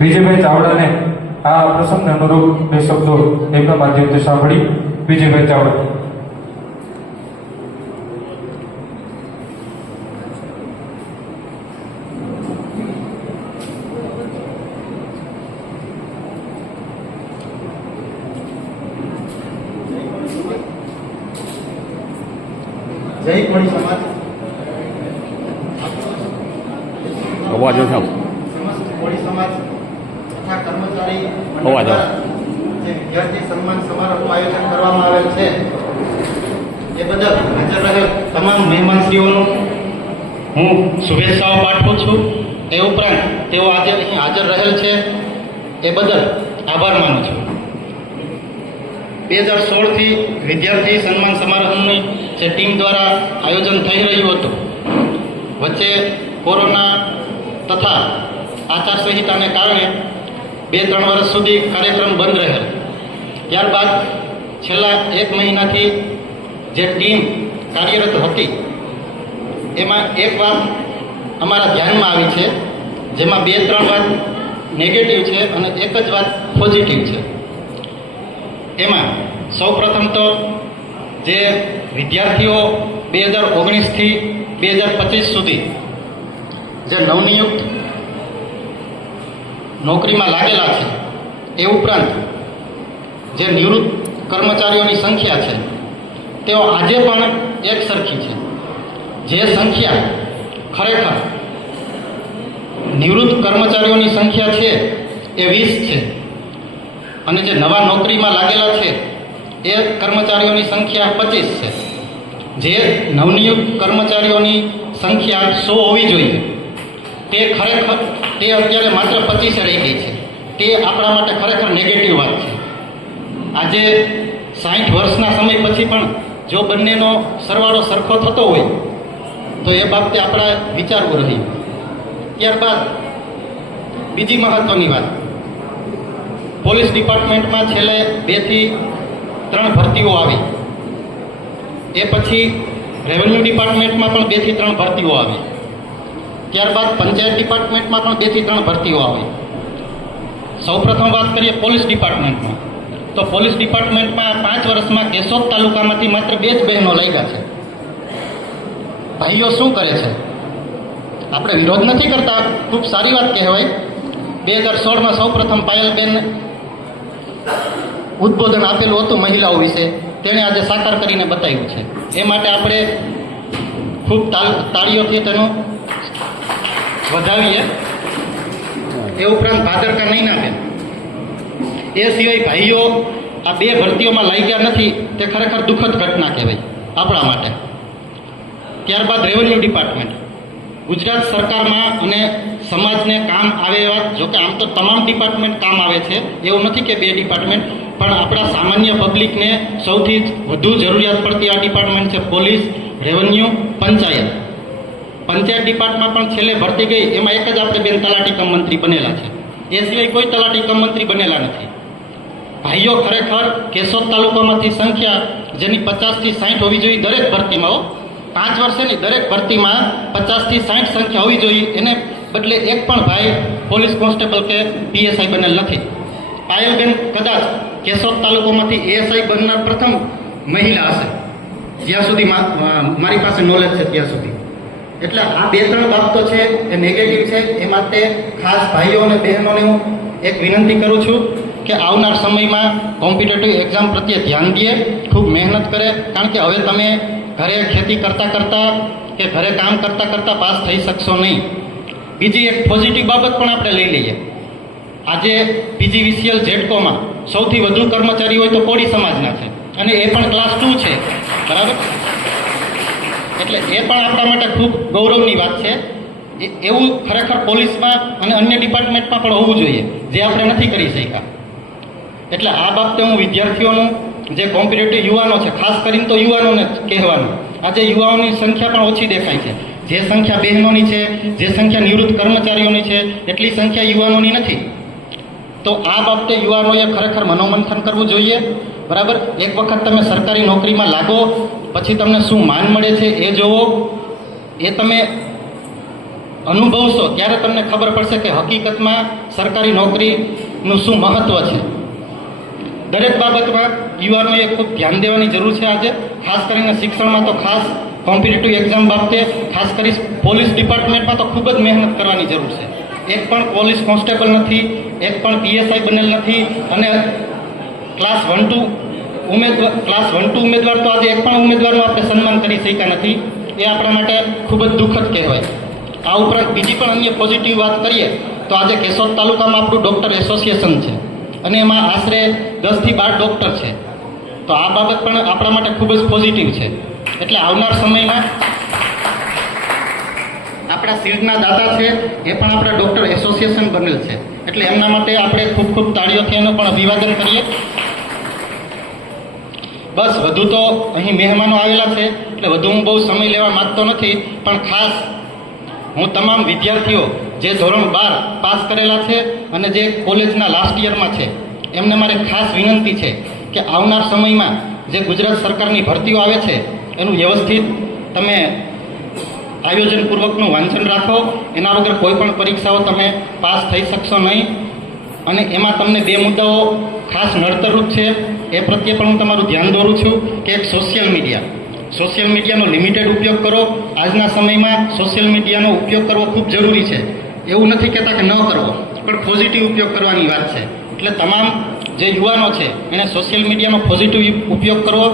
વિજયભાઈ ચાવડાને આ પ્રસંગને અનુરૂપ બે શબ્દો એમના માધ્યમથી સાંભળી. વિજયભાઈ ચાવડા જય કોળી સમાજ અવાજ નથી આવતો સમસ્ત કોળી સમાજ તથા કર્મચારી મંડળ અવાજ આવે. દ્વારા જે વિદ્યાર્થી સન્માન સમારોહનું આયોજન કરવામાં આવેલ છે એ બદલ હાજર રહેલ તમામ મહેમાનશ્રીઓનું હું શુભેચ્છાઓ પાઠવું છું એ ઉપરાંત તેઓ આજે અહીં હાજર રહેલ છે એ બદલ આભાર માનું છું. બે હજાર સોળથી વિદ્યાર્થી સન્માન સમારોહની જે ટીમ દ્વારા આયોજન થઈ રહ્યું હતું, વચ્ચે કોરોના તથા આચારસંહિતાને કારણે બે ત્રણ વર્ષ સુધી કાર્યક્રમ બંધ રહેલ. ત્યારબાદ છેલ્લા એક મહિનાથી જે ટીમ કાર્યરત હતી, એમાં એક વાત અમારા ધ્યાનમાં આવી છે, જેમાં બે ત્રણ વાત નેગેટિવ છે અને એક જ વાત પોઝિટિવ છે. એમાં સૌપ્રથમ તો જે વિદ્યાર્થીઓ બે હજાર ઓગણીસથી બે હજાર પચીસ સુધી જે નવનિયુક્ત નોકરીમાં લાગેલા છે, એ ઉપરાંત જે નિવૃત્ત કર્મચારીઓની સંખ્યા છે, તેઓ આજે પણ એક સરખી છે. જે સંખ્યા ખરેખર નિવૃત્ત કર્મચારીઓની સંખ્યા છે એ વીસ છે. અને જે નવા નોકરીમાં લાગેલા છે, એ કર્મચારીઓની સંખ્યા પચીસ છે. જે નવનિયુક્ત કર્મચારીઓની સંખ્યા સો હોવી જોઈએ. તે ખરેખર, તે અત્યારે માત્ર પચીસે રહી ગઈ છે. તે આપણા માટે ખરેખર નેગેટિવ વાત છે. આજે સાહીઠ વર્ષના સમય પછી પણ જો બંનેનો સરવાળો સરખો થતો હોય, તો એ બાબતે આપણે વિચારવું રહ્યું ત્યારબાદ બીજી મહત્ત્વની વાત. પોલીસ ડિપાર્ટમેન્ટમાં છેલ્લે બેથી ત્રણ ભરતીઓ આવી. એ પછી રેવન્યુ ડિપાર્ટમેન્ટમાં પણ બેથી ત્રણ ભરતીઓ આવી. ત્યારબાદ પંચાયત ડિપાર્ટમેન્ટમાં પણ બેથી ત્રણ ભરતીઓ આવી. સૌપ્રથમ વાત કરીએ પોલીસ ડિપાર્ટમેન્ટમાં. તો પોલીસ ડિપાર્ટમેન્ટમાં પાંચ વર્ષમાં કેશોદ તાલુકામાંથી માત્ર બે જ બહેનો લાગ્યા છે. ભાઈઓ શું કરે છે? આપણે વિરોધ નથી કરતા. ખૂબ સારી વાત કહેવાય. બે હજાર સોળમાં સૌપ્રથમ પાયલબેન ઉદ્બોધન આપેલું હતું મહિલાઓ વિશે. તેણે આજે સાકાર કરીને બતાવ્યું છે. એ માટે આપણે ખૂબ તાળીઓથી તેનું વધાવીએ. એ ઉપરાંત ભાદરકા નાખે એ સિવાય ભાઈઓ આ બે ભરતીઓમાં લાગ્યા નથી. તે ખરેખર દુઃખદ ઘટના કહેવાય આપણા માટે. ત્યારબાદ રેવન્યુ ડિપાર્ટમેન્ટ ગુજરાત સરકારમાં અને સમાજને કામ આવે એવા, જોકે આમ તો તમામ ડિપાર્ટમેન્ટ કામ આવે છે, એવું નથી કે બે ડિપાર્ટમેન્ટ પણ આપણા સામાન્ય પબ્લિકને સૌથી વધુ જરૂરિયાત પડતી આ ડિપાર્ટમેન્ટ છે પોલીસ રેવન્યુ પંચાયત. પંચાયત ડિપાર્ટમાં પણ છેલ્લે ભરતી ગઈ, એમાં એક જ આપણે બેન તલાટી કમ મંત્રી બનેલા છે. એ સિવાય કોઈ તલાટી કમ મંત્રી બનેલા નથી. ભાઈઓ ખરેખર કેશોદ તાલુકામાંથી સંખ્યા જેની પચાસથી સાઠ હોવી જોઈએ દરેક ભરતીમાં પાંચ વર્ષની દરેક ભરતીમાં પચાસથી સાઠ સંખ્યા હોવી જોઈએ. એને બદલે એક પણ ભાઈ પોલીસ કોન્સ્ટેબલ કે પીએસઆઈ બને નથી પાયલબેન કદાચ કેશોદ તાલુકામાંથી એએસઆઈ બનનાર પ્રથમ મહિલા હશે. જ્યાં સુધી મારી પાસે નોલેજ છે ત્યાં સુધી. એટલે આ બે ત્રણ બાબતો છે, એ નેગેટિવ છે. એ માટે ખાસ ભાઈઓ અને બહેનોને હું એક વિનંતી કરું છું કે આવનાર સમયમાં કોમ્પિટેટિવ એક્ઝામ પ્રત્યે ધ્યાન દે, ખૂબ મહેનત કરે. કારણ કે હવે તમે ઘરે ખેતી કરતાં કરતાં કે ઘરે કામ કરતાં કરતાં પાસ થઈ શકશો નહીં. બીજી એક પોઝિટિવ બાબત પણ આપણે લઈ લઈએ. આજે પીજીવીસીએલ જેટકોમાં સૌથી વધુ કર્મચારી હોય તો કોળી સમાજના છે. અને એ પણ ક્લાસ ટુ છે. બરાબર? એટલે એ પણ આપણા માટે ખૂબ ગૌરવની વાત છે. એવું ખરેખર પોલીસમાં અને અન્ય ડિપાર્ટમેન્ટમાં પણ હોવું જોઈએ, જે આપણે નથી કરી શક્યા. એટલે આ બાબતે હું વિદ્યાર્થીઓનું જે કોમ્પિટેટિવ યુવાનો છે, ખાસ કરીને તો યુવાનોને કહેવાનું. આજે યુવાઓની સંખ્યા પણ ઓછી દેખાય છે. જે સંખ્યા બહેનોની છે, જે સંખ્યા નિવૃત્ત કર્મચારીઓની છે, એટલી સંખ્યા યુવાનોની નથી. તો આ બાબતે યુવાનોએ ખરેખર મનોમંથન કરવું જોઈએ. બરાબર? એક વખત તમે સરકારી નોકરીમાં લાગો, પછી તમને શું માન મળે છે એ જોવો. એ તમે અનુભવશો, ત્યારે તમને ખબર પડશે કે હકીકતમાં સરકારી નોકરીનું શું મહત્ત્વ છે. દરેક બાબતમાં યુવાનોએ ખૂબ ધ્યાન દેવાની જરૂર છે આજે. ખાસ કરીને શિક્ષણમાં તો ખાસ કોમ્પિટિટિવ એક્ઝામ બાબતે, ખાસ કરી પોલીસ ડિપાર્ટમેન્ટમાં તો ખૂબ જ મહેનત કરવાની જરૂર છે. એક પણ પોલીસ કોન્સ્ટેબલ નથી, એક પણ પીએસઆઈ બનેલ નથી અને ક્લાસ વન ટુ ઉમેદવાર ક્લાસ વન ટુ ઉમેદવાર તો આજે એક પણ ઉમેદવારનું આપણે સન્માન કરી શક્યા નથી. એ આપણા માટે ખૂબ જ દુઃખદ કહેવાય. આ ઉપરાંત બીજી પણ અન્ય પોઝિટિવ વાત કરીએ, તો આજે કેશોદ તાલુકામાં આપણું ડૉક્ટર એસોસિએશન છે. અને એમાં આશરે દસથી બાર ડૉક્ટર છે. તો આ બાબત પણ આપણા માટે ખૂબ જ પોઝિટિવ છે. એટલે આવનાર સમયમાં આપણા સીટના દાતા છે, એ પણ આપણા ડૉક્ટર એસોસિએશન બનેલ છે. એટલે એમના માટે આપણે ખૂબ ખૂબ તાળીઓથી એનું પણ અભિવાદન કરીએ. બસ, વધુ તો અહીં મહેમાનો આવેલા છે, એટલે વધુ હું બહુ સમય લેવા માંગતો નથી, પણ ખાસ હું તમામ વિદ્યાર્થીઓ જે ધોરણ બાર પાસ કરેલા છે અને જે કોલેજના લાસ્ટ યરમાં છે એમને મારે ખાસ વિનંતી છે કે આવનાર સમયમાં જે ગુજરાત સરકારની ભરતીઓ આવે છે, એનું વ્યવસ્થિત તમે આયોજનપૂર્વકનું વાંચન રાખો. એના વગર કોઈ પણ પરીક્ષાઓ તમે પાસ થઈ શકશો નહીં. અને એમાં તમને બે મુદ્દાઓ ખાસ નડતરરૂપ છે. એ પ્રત્યે પણ હું તમારું ધ્યાન દોરું છું કે એક સોશિયલ મીડિયા સોશિયલ મીડિયાનો લિમિટેડ ઉપયોગ કરો. આજના સમયમાં સોશિયલ મીડિયાનો ઉપયોગ કરવો ખૂબ જરૂરી છે. એવું નથી કહેતા કે ન કરવો, પણ પોઝિટિવ ઉપયોગ કરવાની વાત છે. એટલે તમામ જે યુવાનો છે એણે સોશિયલ મીડિયાનો પોઝિટિવ ઉપયોગ કરવો.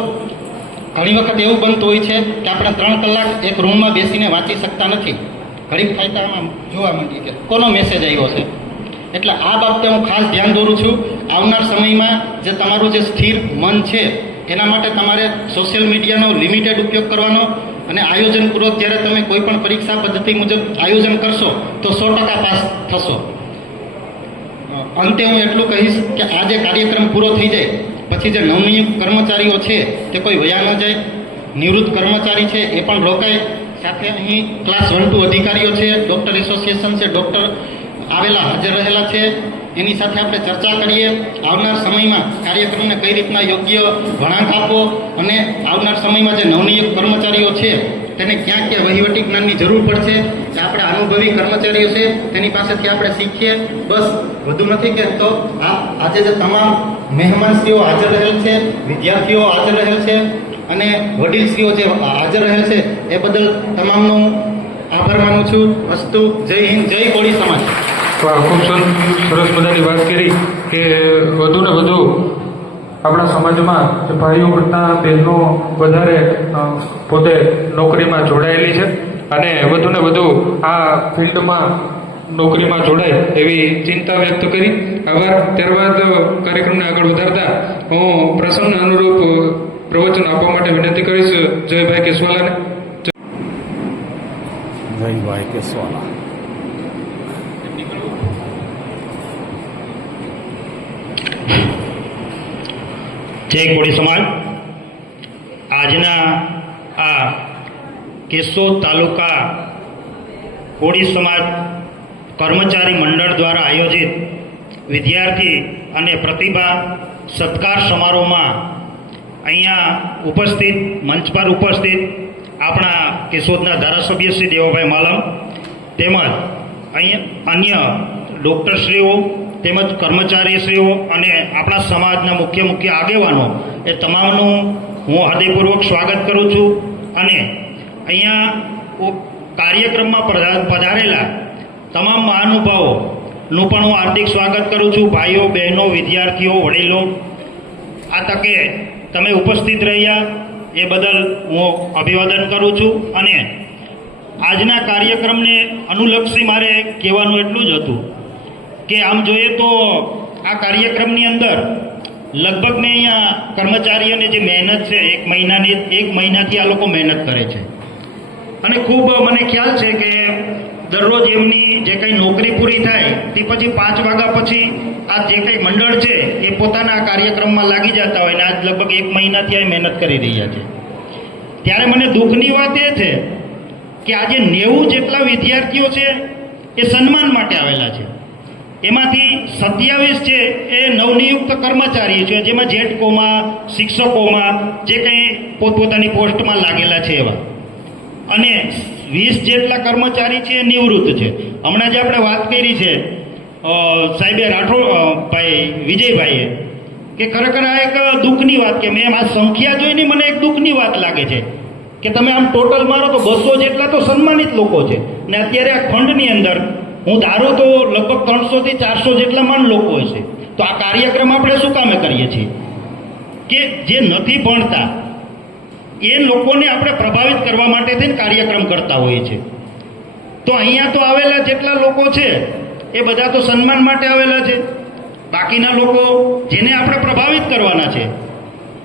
ઘણી વખત એવું બનતું હોય છે કે આપણે ત્રણ કલાક એક રૂમમાં બેસીને વાંચી શકતા નથી. ઘડીક ફાયદામાં જોવા મળીએ કે કોનો મેસેજ આવ્યો છે? એટલે આ બાબતે હું ખાસ ધ્યાન દોરું છું. આવનાર સમયમાં જે તમારું જે સ્થિર મન છે, એના માટે તમારે સોશિયલ મીડિયાનો લિમિટેડ ઉપયોગ કરવાનો અને આયોજનપૂર્વક જ્યારે તમે કોઈ પણ પરીક્ષા પદ્ધતિ મુજબ આયોજન કરશો, તો સો ટકા પાસ થશો. અંતે હું એટલું કહીશ કે આ જે કાર્યક્રમ પૂરો થઈ જાય, પછી જે નવનિયુક્ત કર્મચારીઓ છે, તે કોઈ વયા ન જાય. નિવૃત્ત કર્મચારી છે, એ પણ રોકાય. સાથે અહીં ક્લાસ વન ટુ અધિકારીઓ છે ડૉક્ટર એસોસિએશન છે ડૉક્ટર આવેલા હાજર રહેલા છે. એની સાથે આપણે ચર્ચા કરીએ. આવનાર સમયમાં કાર્યક્રમને કઈ રીતના યોગ્ય વળાંક આપવો અને આવનાર સમયમાં જે નવનિયુક્ત કર્મચારીઓ છે તેને ક્યાં ક્યાં વહીવટી જ્ઞાનની જરૂર પડશે, જે આપણે અનુભવી કર્મચારીઓ છે, તેની પાસેથી આપણે શીખીએ. બસ, વધુ નથી કહેતો આ આજે જે તમામ મહેમાનશ્રીઓ હાજર રહેલ છે, વિદ્યાર્થીઓ હાજર રહેલ છે, અને વડીલશ્રીઓ જે હાજર રહેલ છે, એ બદલ તમામનો આભાર માનું છું. વસ્તુ જય હિન્દ, જય કોળી સમાજ. ખૂબ સરસ સરસ મજાની વાત કરી કે વધુ ને વધુ આપણા સમાજમાં જે ભાઈઓ કરતાં બહેનો વધારે પોતે નોકરીમાં જોડાયેલી છે અને વધુ ને વધુ આ ફિલ્ડમાં નોકરીમાં જોડાય એવી ચિંતા વ્યક્ત કરી. આભાર. ત્યારબાદ કાર્યક્રમને આગળ વધારતા હું પ્રસંગને અનુરૂપ પ્રવચન આપવા માટે વિનંતી કરીશ. જયભાઈ કેસવાલાને. જયભાઈ કેસવાલા. જય કોળી સમાજ. આજના આ કેશોદ તાલુકા કોળી સમાજ કર્મચારી મંડળ દ્વારા આયોજિત વિદ્યાર્થી અને પ્રતિભા સત્કાર સમારોહમાં અહીંયા ઉપસ્થિત, મંચ પર ઉપસ્થિત આપણા કેશોદના ધારાસભ્ય શ્રી દેવાભાઈ માલમ તેમજ અહીંયા અન્ય ડૉક્ટરશ્રીઓ તેમજ કર્મચારીશ્રીઓ અને આપણા સમાજના મુખ્ય મુખ્ય આગેવાનો, એ તમામનું હું હૃદયપૂર્વક સ્વાગત કરું છું. અને અહીંયા કાર્યક્રમમાં પધા- પધારેલા તમામ મહાનુભાવોનું પણ હું હાર્દિક સ્વાગત કરું છું. ભાઈઓ, બહેનો, વિદ્યાર્થીઓ, વડીલો, આ તકે તમે ઉપસ્થિત રહ્યા, એ બદલ હું અભિવાદન કરું છું. અને આજના કાર્યક્રમને અનુલક્ષી મારે કહેવાનું એટલું જ હતું કે આમ જોઈએ તો આ કાર્યક્રમની અંદર લગભગ મેં અહીંયા કર્મચારીઓને જે મહેનત છે, એક મહિનાની, એક મહિનાથી આ લોકો મહેનત કરે છે. અને ખૂબ મને ખ્યાલ છે કે દરરોજ એમની જે કંઈ નોકરી પૂરી થાય, તે પછી પાંચ વાગ્યા પછી આ જે કંઈ મંડળ છે, એ પોતાના કાર્યક્રમમાં લાગી જતા હોય ને આજ લગભગ એક મહિનાથી આ મહેનત કરી રહ્યા છે. ત્યારે મને દુઃખની વાત એ છે કે આજે નેવું જેટલા વિદ્યાર્થીઓ છે, એ સન્માન માટે આવેલા છે. એમાંથી સત્યાવીસ છે એ નવનિયુક્ત કર્મચારી છે, જેમાં જેટકોમાં, શિક્ષકોમાં, જે કંઈ પોતપોતાની પોસ્ટમાં લાગેલા છે એવા. અને વીસ જેટલા કર્મચારી છે એ નિવૃત્ત છે. હમણાં જે આપણે વાત કરી છે સાહેબે રાઠોડ ભાઈ, વિજયભાઈએ, કે ખરેખર આ એક દુઃખની વાત કે મેં આ સંખ્યા જોઈને મને એક દુઃખની વાત લાગે છે, કે તમે આમ ટોટલ મારો તો બસો જેટલા તો સન્માનિત લોકો છે. ને અત્યારે આ ખંડની અંદર હું ધારું તો લગભગ ત્રણસો થી ચારસો જેટલા મન લોકો હશે તો આ કાર્યક્રમ આપણે શું કામે કરીએ છીએ? કે જે નથી ભણતા, એ લોકોને આપણે પ્રભાવિત કરવા માટે થઈને કાર્યક્રમ કરતા હોઈએ છીએ. તો અહીંયા તો આવેલા જેટલા લોકો છે, એ બધા તો સન્માન માટે આવેલા છે. બાકીના લોકો જેને આપણે પ્રભાવિત કરવાના છે,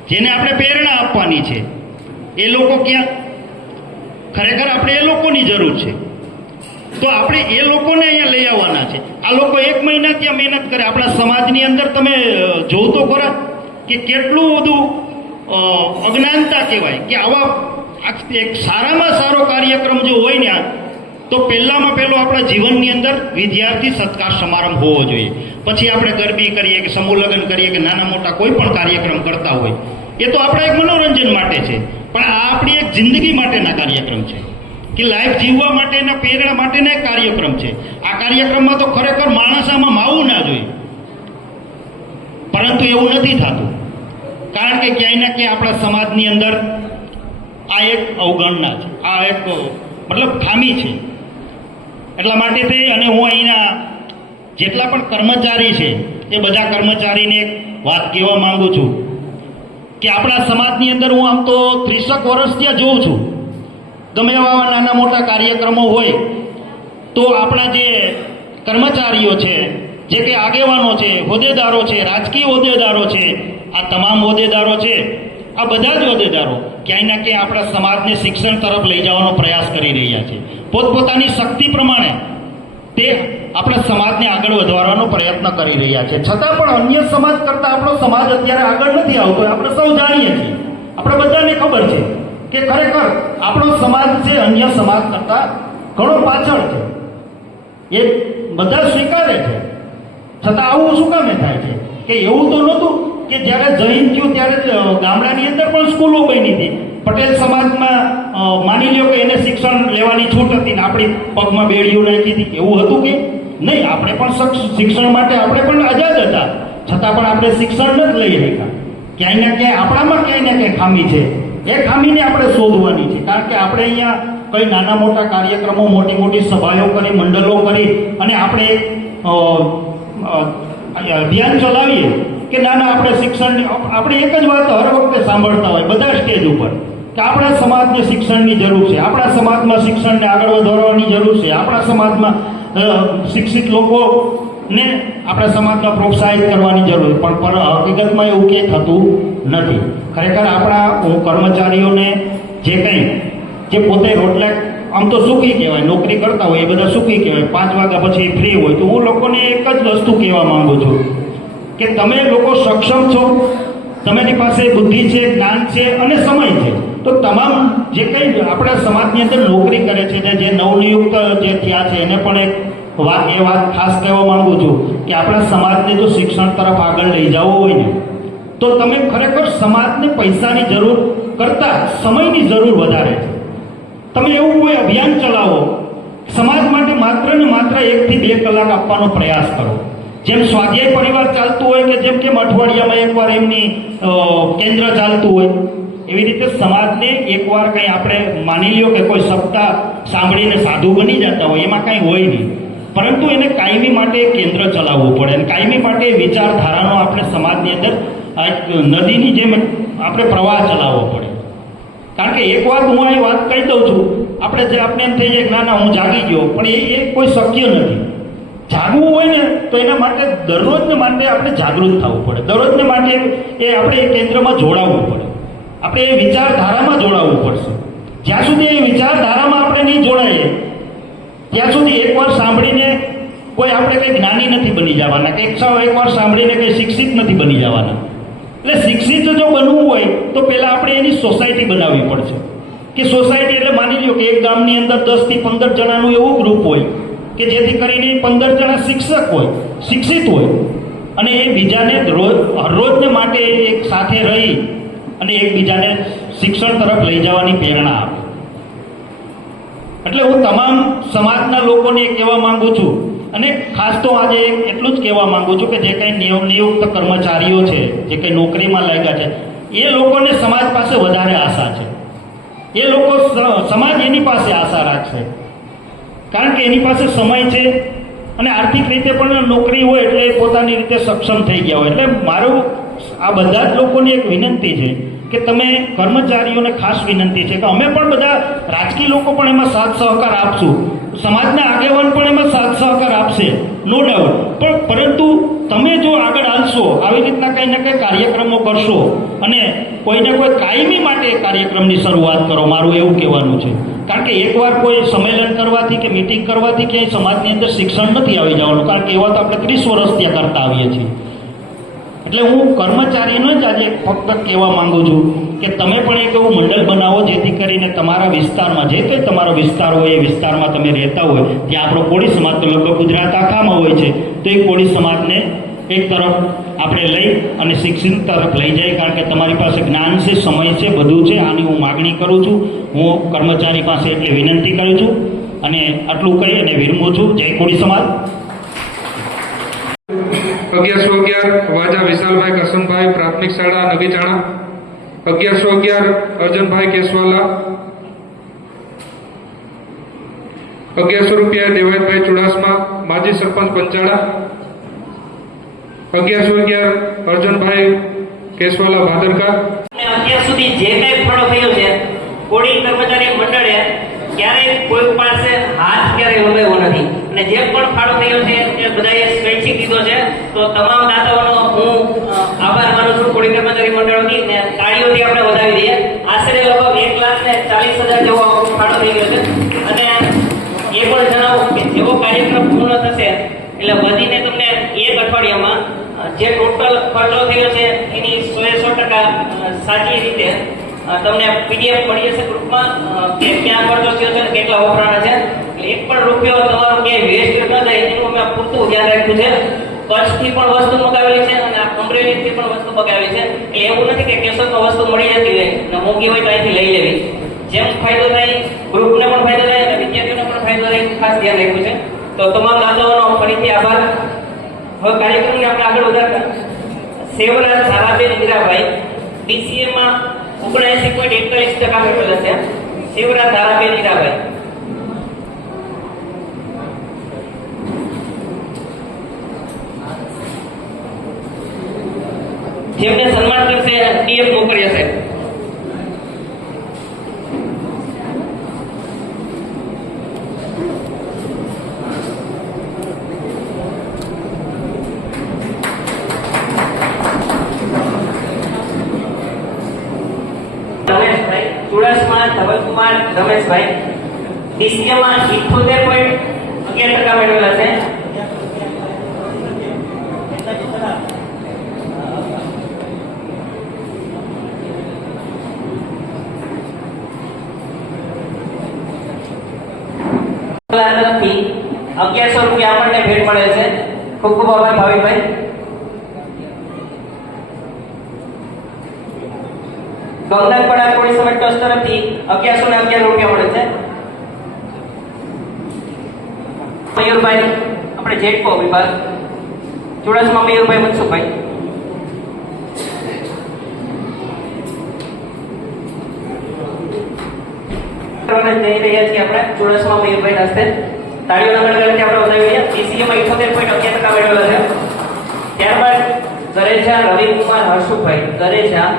જેને આપણે પ્રેરણા આપવાની છે, એ લોકો ક્યાં? ખરેખર આપણે એ લોકોની જરૂર છે. તો આપણે એ લોકોને અહીંયા લઈ આવવાના છે. આ લોકો એક મહિના ત્યાં મહેનત કરે. આપણા સમાજની અંદર તમે જોવ તો ખરા કે કેટલું બધું અજ્ઞાનતા કહેવાય કે આવા એક સારામાં સારો કાર્યક્રમ જો હોય ને તો પહેલામાં પહેલો આપણા જીવનની અંદર વિદ્યાર્થી સત્કાર સમારંભ હોવો જોઈએ. પછી આપણે ગરબી કરીએ કે સમૂહ લગ્ન કરીએ કે નાના મોટા કોઈ પણ કાર્યક્રમ કરતા હોય. એ તો આપણા એક મનોરંજન માટે છે. પણ આ આપણી એક જિંદગી માટેના કાર્યક્રમ છે. કે લાઈફ જીવવા માટેના, પ્રેરણા માટેના એક કાર્યક્રમ છે. આ કાર્યક્રમમાં તો ખરેખર માણસ આમાં માવું ના જોઈએ. પરંતુ એવું નથી થતું. કારણ કે ક્યાંય ને ક્યાંય આપણા સમાજની અંદર આ એક અવગણના છે. આ એક, મતલબ ખામી છે. એટલા માટે તે, અને હું અહીંના જેટલા પણ કર્મચારી છે, એ બધા કર્મચારીને વાત કહેવા માંગુ છું કે આપણા સમાજની અંદર હું આમ તો ત્રીસક વર્ષ ત્યાં જોઉં છું. ગમે એવા નાના મોટા કાર્યક્રમો હોય, તો આપણા જે કર્મચારીઓ છે, જે કે આગેવાનો છે, હોદ્દેદારો છે, રાજકીય હોદ્દેદારો છે, આ તમામ હોદ્દેદારો છે, આ બધા જ હોદ્દેદારો ક્યાંય ના ક્યાંય આપણા સમાજને શિક્ષણ તરફ લઈ જવાનો પ્રયાસ કરી રહ્યા છે. પોતપોતાની શક્તિ પ્રમાણે તે આપણા સમાજને આગળ વધારવાનો પ્રયત્ન કરી રહ્યા છે. છતાં પણ અન્ય સમાજ કરતાં આપણો સમાજ અત્યારે આગળ નથી આવતો. આપણે સૌ જાણીએ છીએ. આપણે બધાને ખબર છે. કે ખરેખર આપણો સમાજ છે, અન્ય સમાજ કરતાં ઘણો પાછળ છે. એ બધા સ્વીકારે છે. છતાં આવું શું કામે થાય છે? કે એવું તો નહોતું કે જ્યારે જૈન થયું ત્યારે ગામડાની અંદર પણ સ્કૂલો બની હતી. પટેલ સમાજમાં માની લ્યો કે એને શિક્ષણ લેવાની છૂટ હતી ને આપણી પગમાં બેડીઓ નાખી હતી. એવું હતું કે નહીં, આપણે પણ શિક્ષણ માટે આપણે પણ આઝાદ હતા. છતાં પણ આપણે શિક્ષણ નથી લઈ શક્યા. ક્યાંય ને ક્યાંય આપણામાં ક્યાંય ને ક્યાંય ખામી છે. એ ખામીને આપણે શોધવાની છે કારણ કે આપણે અહીંયા કઈ નાના મોટા કાર્યક્રમો, મોટી મોટી સભાઓ કરી, મંડળો કરી અને આપણે અભિયાન ચલાવીએ કે ના ના, આપણે શિક્ષણની આપણે એક જ વાત હર વખતે સાંભળતા હોય બધા સ્ટેજ ઉપર કે આપણા સમાજને શિક્ષણની જરૂર છે, આપણા સમાજમાં શિક્ષણને આગળ વધારવાની જરૂર છે, આપણા સમાજમાં શિક્ષિત લોકોને આપણા સમાજમાં પ્રોત્સાહિત કરવાની જરૂર છે. પણ હકીકતમાં એવું કે થતું નથી ખરેખર આપણા કર્મચારીઓને જે કંઈ, જે પોતે રોટલા, આમ તો સુખી કહેવાય, નોકરી કરતા હોય એ બધા સુખી કહેવાય, પાંચ વાગ્યા પછી ફ્રી હોય, તો હું લોકોને એક જ વસ્તુ કહેવા માંગુ છું કે તમે લોકો સક્ષમ છો, તમારી પાસે બુદ્ધિ છે, જ્ઞાન છે અને સમય છે. તો તમામ જે કંઈ આપણા સમાજની અંદર નોકરી કરે છે ને જે નવનિયુક્ત જે થયા છે, એને પણ એક વાત, એ વાત ખાસ કહેવા માંગુ છું કે આપણા સમાજને જો શિક્ષણ તરફ આગળ લઈ જવો હોય ને. તો તમે ખરેખર સમાજને પૈસાની જરૂર કરતાં સમયની જરૂર વધારે છે. તમે એવું કોઈ અભિયાન ચલાવો, સમાજ માટે માત્ર ને માત્ર એકથી બે કલાક આપવાનો પ્રયાસ કરો. જેમ સ્વાધ્યાય પરિવાર ચાલતું હોય કે જેમ કેમ અઠવાડિયામાં એકવાર એમની કેન્દ્ર ચાલતું હોય, એવી રીતે સમાજને એકવાર કંઈ આપણે માની લ્યો કે કોઈ સપ્તાહ સાંભળીને સાધુ બની જતા હોય, એમાં કાંઈ હોય નહીં. પરંતુ એને કાયમી માટે કેન્દ્ર ચલાવવું પડે અને કાયમી માટે વિચારધારાનો આપણે સમાજની અંદર નદીની જેમ આપણે પ્રવાહ ચલાવવો પડે. કારણ કે એક વાત હું અહીં વાત કહી દઉં છું, આપણે જે આપણે એમ થઈ જાય કે ના ના, હું જાગી ગયો, પણ એ એ કોઈ શક્ય નથી. જાગવું હોય ને, તો એના માટે દરરોજને માટે આપણે જાગૃત થવું પડે. દરરોજને માટે એ આપણે એ કેન્દ્રમાં જોડાવવું પડે. આપણે એ વિચારધારામાં જોડાવવું પડશે. જ્યાં સુધી એ વિચારધારામાં આપણે નહીં જોડાઈએ, ત્યાં સુધી એકવાર સાંભળીને કોઈ આપણે કંઈ જ્ઞાની નથી બની જવાના કે એક એકવાર સાંભળીને કંઈ શિક્ષિત નથી બની જવાના. એટલે શિક્ષિત જો બનવું હોય, તો પહેલાં આપણે એની સોસાયટી બનાવવી પડશે. કે સોસાયટી એટલે માની લો કે એક ગામની અંદર દસથી પંદર જણાનું એવું ગ્રુપ હોય, કે જેથી કરીને પંદર જણા શિક્ષક હોય, શિક્ષિત હોય. અને એ બીજાને રોજ હરરોજને માટે એક સાથે રહી અને એકબીજાને શિક્ષણ તરફ લઈ જવાની પ્રેરણા આપે. એટલે હું તમામ સમાજના લોકોને કહેવા માંગુ છું અને ખાસ તો આજે એટલું જ કહેવા માંગુ છું કે જે કંઈ નિયુક્ત કર્મચારીઓ છે, જે કંઈ નોકરીમાં લાગ્યા છે, એ લોકોને સમાજ પાસે વધારે આશા છે. એ લોકો સમાજ એની પાસે આશા રાખશે. કારણ કે એની પાસે સમય છે અને આર્થિક રીતે પણ નોકરી હોય એટલે એ પોતાની રીતે સક્ષમ થઈ ગયા હોય. એટલે મારું આ બધા જ લોકોની એક વિનંતી છે કે તમે કર્મચારીઓને ખાસ વિનંતી છે કે અમે પણ બધા રાજકીય લોકો પણ એમાં સાથ સહકાર આપશું. સમાજના આગેવાન પણ એમાં સાથ સહકાર આપશે નો ડાઉટ પણ પરંતુ તમે જો આગળ હાલશો, આવી રીતના કંઈ ને કંઈ કાર્યક્રમો કરશો અને કોઈને કોઈ કાયમી માટે કાર્યક્રમની શરૂઆત કરો, મારું એવું કહેવાનું છે. કારણ કે એકવાર કોઈ સંમેલન કરવાથી કે મિટિંગ કરવાથી ક્યાંય સમાજની અંદર શિક્ષણ નથી આવી જવાનું, કારણ કે એવા તો આપણે ત્રીસ વર્ષ ત્યાં કરતા આવીએ છીએ. એટલે હું કર્મચારીને જ આજે ફક્ત કહેવા માંગુ છું કે તમે પણ એક એવું મંડળ બનાવો જેથી કરીને તમારા વિસ્તારમાં જે કંઈ તમારો વિસ્તાર હોય, એ વિસ્તારમાં તમે રહેતા હોય, ત્યાં આપણો કોળી સમાજ તો લગભગ ગુજરાત આખામાં હોય છે, તો એ કોળી સમાજને એક તરફ આપણે લઈ અને શિક્ષણ તરફ લઈ જાય, કારણ કે તમારી પાસે જ્ઞાન છે, સમય છે, બધું છે, આની હું માગણી કરું છું. હું કર્મચારી પાસે એટલે વિનંતી કરું છું અને આટલું કહી અને વિરમું છું. જય કોળી સમાજ. અગિયારસો અગિયાર, વાજા વિશાલભાઈ કરશનભાઈ પ્રાથમિક શાળા નગીચાણા અગિયારસો અગિયાર, અર્જનભાઈ કેસવાલા. અગિયારસો રૂપિયા દેવાયતભાઈ ચુડાસમા, માજી સરપંચ પંચાળા. અગિયારસો અગિયાર, અર્જુનભાઈ કેસવાલા ભાદરકા. અત્યાર સુધી જે કઈ ફાળો થયો છે કોડી કર્મચારી મંડળે ક્યારેય કોઈ પાસે હાથ ક્યારેય લગાવ્યો નથી. અને જે પણ ફાળો થયો છે, એ બધા તો તમામ દાતાઓનો હું આભાર માનું છું. કોળી કર્મચારી મંડળોની ને તાળીઓથી આપણે વધાવી દઈએ. આશરે લગભગ એક લાખ ને ચાલીસ હજાર જેવો ફાળો થઈ ગયો છે. અને એ પણ જણાવું કે જેવો કાર્યક્રમ પૂર્ણ થશે, એટલે વધીને તમને એક અઠવાડિયામાં જે ટોટલ ખર્ચો થયો છે, એની સો સો ટકા સાચી રીતે તમને પીડીએફ મળી જશે ગ્રુપમાં કે ક્યાં ખર્ચો થયો છે કેટલા વપરાણા છે. એક પણ રૂપિયો તમારો ક્યાંય વેસ્ટ ન થાય, એનું અમે પૂરતું ધ્યાન રાખ્યું છે. કચ્છથી પણ વસ્તુ મગાવેલી છે અને અમરેલીથી પણ વસ્તુ મગાવેલી છે. એટલે એવું નથી કે કેશોદમાં વસ્તુ મળી જતી હોય અને મોંઘી હોય તો અહીંથી લઈ લેવી. જેમ ફાયદો થાય, ગ્રુપને પણ ફાયદો થાય અને વિદ્યાર્થીઓને પણ ફાયદો થાય ખાસ ધ્યાન રાખ્યું છે. તો તમામ દાદાઓનો ફરીથી આભાર. હવે કાર્યક્રમને આપણે આગળ વધારતા. સેવરાજ ધારાબેન મીરાભાઈ બીસીએમાં ઓગણએંસી પોઈન્ટ એકતાલીસ ટકા મેળવેલા છે સેવરા ધારાબેન મીરાભાઈ જેમને સન્માન કરશે ડીએમ મોકરિયા સાહેબ રમેશભાઈ ચુડાસમા ધવલકુમાર રમેશભાઈ ડીસીએમાં ઇઠોતેર પોઈન્ટ અગિયાર ટકા મેળવેલા છે તરફથી અગિયારસો રૂપિયા આપણને ભેટ મળે છે ખૂબ ખૂબ આભાર ભાવિકભાઈ ગંગનાથપડા કોળી સમાજ ટ્રસ્ટ તરફથી અગિયારસો ને અગિયાર રૂપિયા મળે છે. મયુરભાઈ, આપણે જેટકો વિભાગ. ચુડાસમા મયુરભાઈ મનસુખભાઈ. જઈ રહ્યા છીએ આપણે ચુડાસમા મયુરભાઈ હસ્તે. તાળીઓના ગણગણથી આપણે વધાવીએ ડીસીએમાં ઇઠોતેર પોઈન્ટ અગિયાર મેળવેલા છે. ત્યારબાદ ગરેજા રવિકુમાર હર્ષુભાઈ. ગરેજા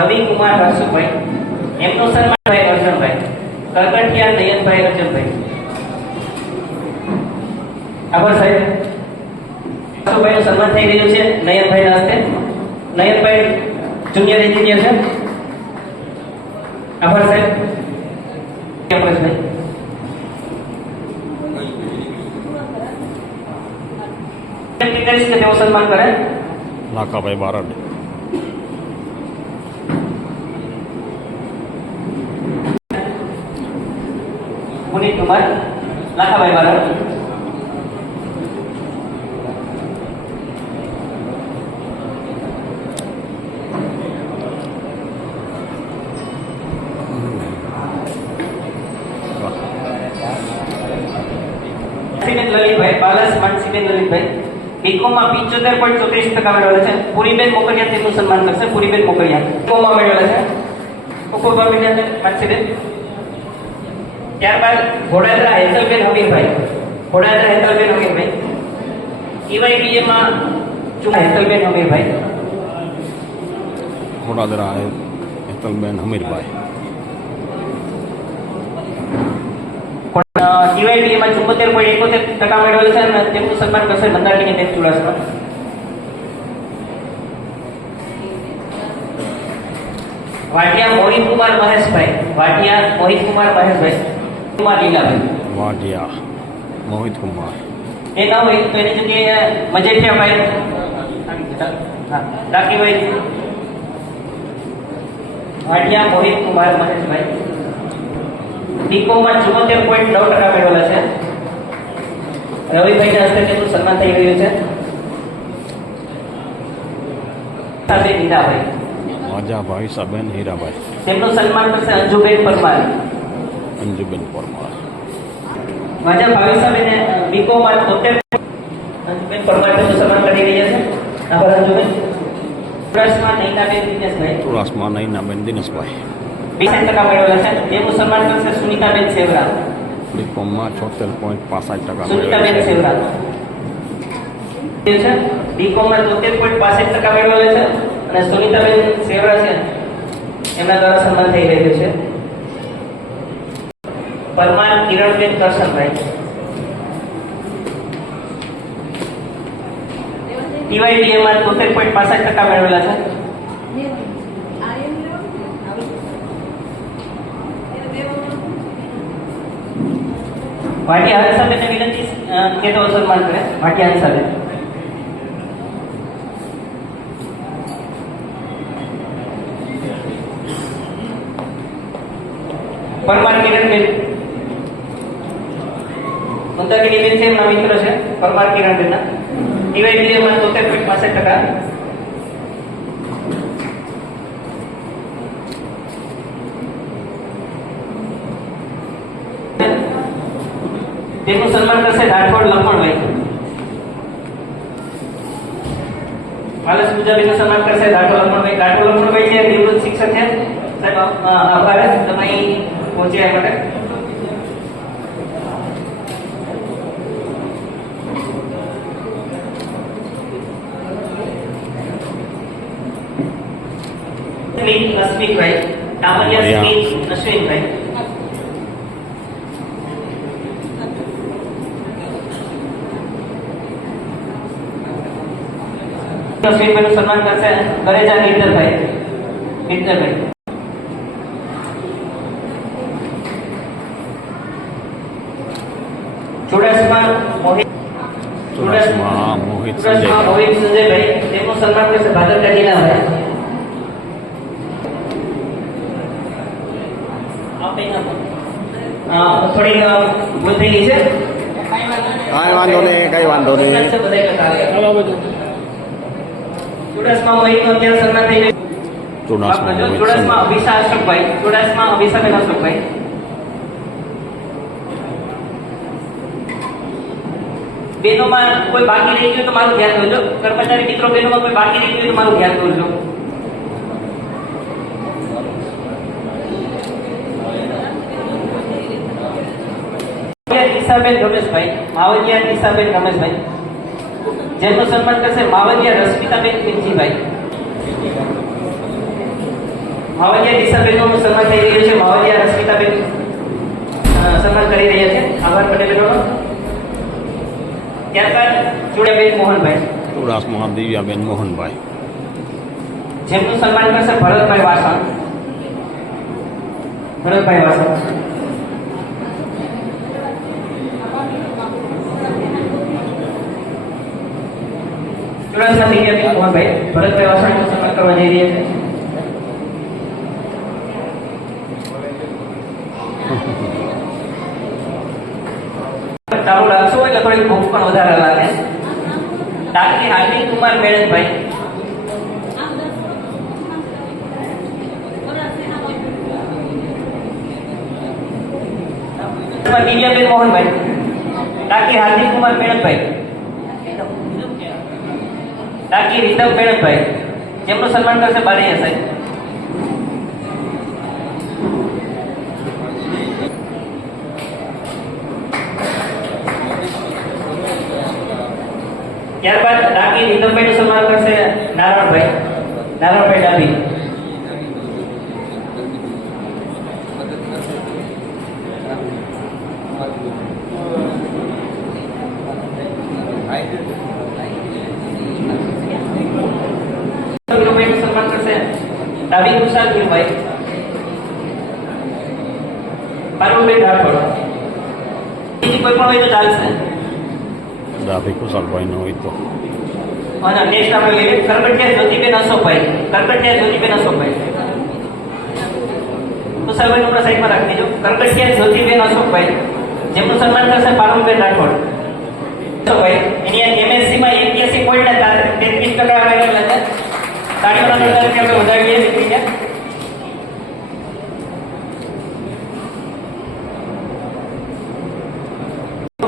રવિકુમાર હર્ષુભાઈ. એમનો સન્માન ભાઈ અર્જુનભાઈ કરકટિયા નયનભાઈ અર્જુનભાઈ આભાર સાહેબ. હર્ષુભાઈનું સન્માન થઈ રહ્યું છે નયનભાઈના હસ્તે. નયનભાઈ જુનિયર એન્જિનિયર છે. આભાર સાહેબ. કરીશ કે તેઓ કરે નાકાભાઈ બારડ પુનિત કુમાર નાકાભાઈ બારડ લલિતભાઈ બાલાસ માનસીબેન લલિતભાઈ. બીકોમમાં પિંચોતેર પોઈન્ટ ચોત્રીસ ટકા મેળવેલા છે. પુરીબેન મોકરિયા તેમનું સન્માન કરશે. પુરીબેન મોકરિયા બીકોમમાં મેળવેલા છે. ઉપભાબીબેન માનસીબેન ત્યારબાદ ઘોડાદરા હેતલબેન હમીરભાઈ. ઘોડાદરા હેતલબેન હમીરભાઈ. ઈવાયડીએમાં હેતલબેન હમીરભાઈ. ઘોડાદરા હેતલબેન હમીરભાઈ ટીવાયડીએમાં ચુમ્મોતેર પોઈન્ટ એકોતેર ટકા મેળવેલ છે અને તેમનું સન્માન કરશે મંદાકીની બેન ચુડાસમા. વાટિયા મોહિત કુમાર મહેશભાઈ. વાટિયા મોહિત કુમાર મહેશભાઈ. કુમાર લીલાભાઈ વાટિયા મોહિત કુમાર એ ના હોય તો એની જગ્યાએ મજેઠિયાભાઈ. ડાકીભાઈ વાટિયા મોહિત કુમાર મહેશભાઈ. બીકોમમાં ચુમ્મોતેર પોઈન્ટ નવ ટકા મેળવેલા છે. રવિભાઈના હસ્તે કેટલું સન્માન થઈ રહ્યું છે? સાથે નીતાભાઈ વાજા ભાવિસાબેન હીરાભાઈ. તેમનું સન્માન કરશે અંજુબેન પરમાર. અંજુબેન પરમાર. માજા ભાવિસાબેને બીકોમમાં તોતેર અંજુબેન પરમાર તેમનું સન્માન કરી રહ્યા છે. આભાર અંજુબેન. પ્લસમાં નૈનાબેન દિનેશભાઈ. ચુડાસમા નૈનાબેન દિનેશભાઈ. વીસ ટકા મેળવેલા છે. તેમનું સન્માન કરશે સુનિતાબેન સેવરા. બીકોમમાં છોતેર પોઈન્ટ પાસઠ ટકા મેળવેલ છે બીકોમમાં તોતેર પોઈન્ટ પાસઠ ટકા મેળવેલા છે અને સુનિતાબેન સેવરા છે એમના દ્વારા સન્માન થઈ રહ્યું છે પરમાર કિરણબેન કરશનભાઈ ટીવાયડીએમાં તોતેર પોઈન્ટ પાસઠ ટકા મેળવેલા છે વાટિયા હંસાબેનને વિનંતી અ, કે તો સન્માન કરે વાટિયા સાહેબ પરમાર કિરણબેન મંદાકિની બેન છે એમના મિત્ર છે પરમાર કિરણબેનના ટીવાયડીએમાં તોતેર પોઈન્ટ પાસઠ ટકા. તેમનું સન્માન કરશે રાઠોડ લખમણભાઈ માલસ પૂજાબેનનું સન્માન કરશે રાઠોડ લખમણભાઈ રાઠોડ લખમણભાઈ છે નિવૃત્ત શિક્ષક છે. સાહેબ આભાર. તમે અહીં પહોંચ્યા માટે. અશ્વિનભાઈ ટામરિયા સ્મિત અશ્વિનભાઈ અશ્વિનભાઈનું સન્માન કરશે. ગરેજા નિર્દરભાઈ નિર્દરભાઈ ચુડાસમા મોહિત ચુડાસમા મોહિત ચુડાસમા મોહિત સંજયભાઈ. તેમનું સન્માન કરશે ભાદરકા જિલ્લાભાઈ આપે આપો. થોડી અ, ભૂલ થઈ ગઈ છે? કાંઈ વાંધો નહીં કાંઈ વાંધો નહીં. ચુડાસમા થઈ ચુડાસમા ચુડાસમા અભિષા અશોકભાઈ કોઈ બાકી રહી ગયું તો મારું ધ્યાન દોરજો કર્મચારી મિત્રો બહેનોમાં કોઈ બાકી રહી ગયું તો મારું ધ્યાન દોરજો નિશાબેન રમેશભાઈ માવલિયા દિશાબેન રમેશભાઈ જેમનું સન્માન કરશે માવલિયા રશ્મિતાબેન પિંચીભાઈ માવલિયા દિશાબેનનું સન્માન થઈ રહ્યું છે. માવલિયા રશ્મિતાબેન અ, સન્માન કરી રહ્યા છે. આભાર પટેલનો ત્યારબાદ ચુડાબેન મોહનભાઈ. ચુડાસમા દિવ્યાબેન મોહનભાઈ. જેમનું સન્માન કરશે ભરતભાઈ વાસણ. ભરતભાઈ વાસણ. ચુડાસમા દિવ્યાબેન મોહનભાઈ ભરતભાઈ વાસણનું સંપર્ક કરવા જઈ રહ્યા છે? ચાલુ રાખશો એટલે થોડી ભૂખ પણ વધારે લાગે. ડાકની હાર્દિક કુમાર મેળનભાઈ. દિવ્યાબેન મોહનભાઈ. ડાકી હાર્દિક કુમાર મેળનભાઈ. ડાકી રીતમ મેણકભાઈ જેમનું સન્માન કરશે? બારી સાહેબ. ત્યારબાદ ડાકી રીતમભાઈનું સન્માન કરશે નારાયણભાઈ. નારાયણભાઈ ડાબી વીરુભાઈનું સન્માન કરશે ડાબી કુશાલ વીરભાઈ પારુલભાઈ રાઠોડ બીજી કોઈ પણ હોય તો ચાલશે ડાભી કુશલભાઈ નો હોય તો અને નેક્સ્ટ આપણે લઈએ કરકટિયા જ્યોતિબેન અશોકભાઈ કરકટિયા જ્યોતિબેન અશોકભાઈ કુશાલભાઈ હમણાં સાઈડમાં રાખી દેજો કરકટિયા જ્યોતિબેન અશોકભાઈ જેમનું સન્માન કરશે પારુલબેન રાઠોડ અશોકભાઈ એની એમએસસી માં એક્યાસી પોઈન્ટ તેત્રીસ ટકા આવેલા છે તાળીઓના ગણતરી આપણે વધાવીએ દીકરીને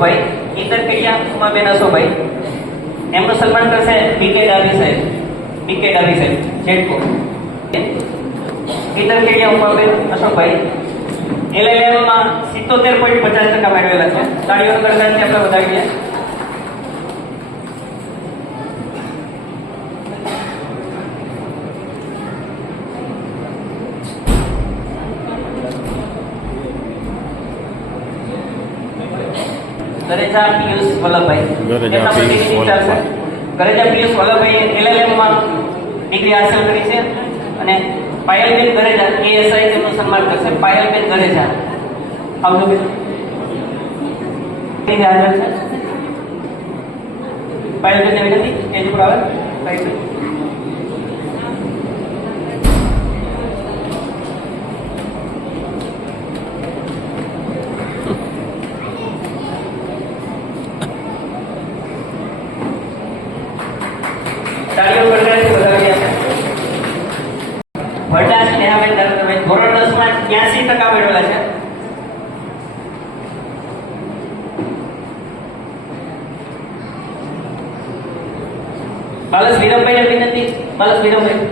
ભાઈ, ઇન્દર કડિયા ઉમાબેન અશોકભાઈ એમનું સન્માન કરશે બીકે ડાબી સાહેબ. બીકે ડાબી સાહેબ. જેટકો ઇન્દર કડિયા ઉમાબેન અશોકભાઈ એલએલએમમાં સિત્તોતેર પોઈન્ટ પચાસ ટકા મેળવેલા છે. તાળીઓના ગણતરી આપણે વધાવીએ ગરેજા પિયુષ વલ્લભભાઈ. ગરેજા પિયુષ. વલ્લભભાઈ. ગરેજા પિયુષ વલ્લભભાઈએ LLM માં ડિગ્રી હાંસલ કરી છે અને પાયલબેન ગરેજા એએસઆઈ તેમનું સન્માન કરશે. પાયલબેન ગરેજા. આવજો ડિગ્રી હાંસલ છે પાયલબેન વિનંતી સ્ટેજ ઉપર આવે પાયલબેન. તાળીઓ ગણતરી વધાવી આપે વરદાસ સ્નેહાબેન નરેન્દ્રભાઈ ધોરણ દસમાં ત્યાસી ટકા મેળવેલા છે બાલસ વિરમભાઈ વિનંતી બાલસ વિરમભાઈ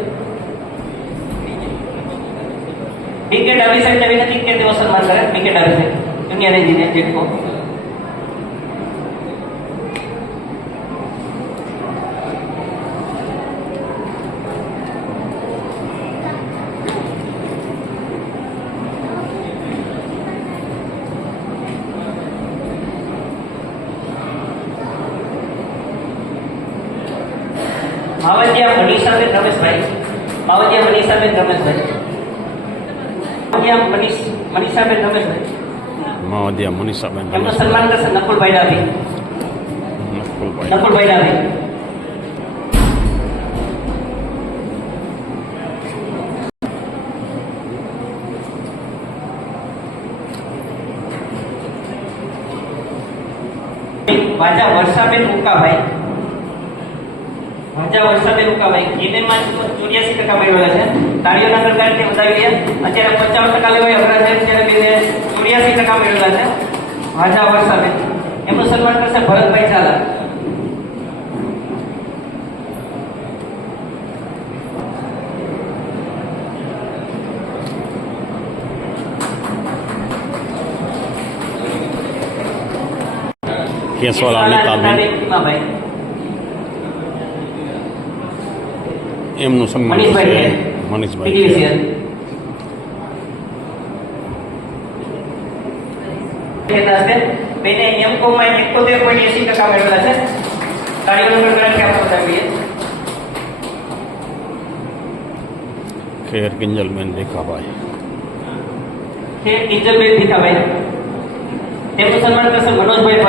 બીકે ડાબી સાહેબ વિનંતી કે તેઓ સન્માન કરે બીકે ડાબી સાહેબ દુનિયા ને જીને જેટકો માવજિયા મનીષાબેન રમેશભાઈ. માવજિયા મનીષાબેન રમેશભાઈ. માવજિયા મનીષ મનીષાબેન રમેશભાઈ. મહોદયા મનીષાબેન એમનો સન્માન કરશે નકુલભાઈ ડાભી. નકુલભાઈ. નકુલભાઈ ડાભી. વાજા વર્ષાબેન ઉકાભાઈ વરસાદે વર્ષાબેન ઉકાભાઈ જીમેમાં ચોર્યાસી ટકા મેળવેલા છે. તાળીઓના સરકારને વધાવીએ અત્યારે પંચાવન ટકા લેવાય અપરાધ સાહેબ ત્યારે બેને ચોર્યાસી ટકા મેળવેલા છે. ભાજા વરસાદે. એમનું સન્માન કરશે ભરતભાઈ ઝાલા. કેશવાલા નીતાબેન નીતાબેન એમનું સન્માન છે. મનીષભાઈ હસ્તે બેને M.Com માં 71.80 ટકા મેળવેલા છે. તાળીઓનો ગણગણાટ આપણે બતાવીએ. ખેર કિંજલબેન છે ભીખાભાઈ. તેમનું સન્માન કરશે મનોજભાઈ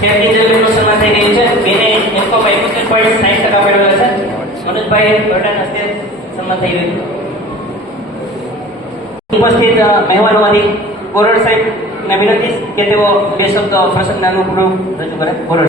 છે કિંજલબેનનું સન્માન થઈ ગયું છે, બેને M.Com માં 71.60 ટકા મેળવેલા છે. મનોજભાઈ ભટ્ટાના હસ્તે સન્માન થઈ ગયું ઉપસ્થિત મહેમાનોમાંથી ગોરડ સાહેબ ને વિનંતી કે તેઓ બે શબ્દ પ્રસંગના અનુકૂળ રજૂ કરે. ગોરડ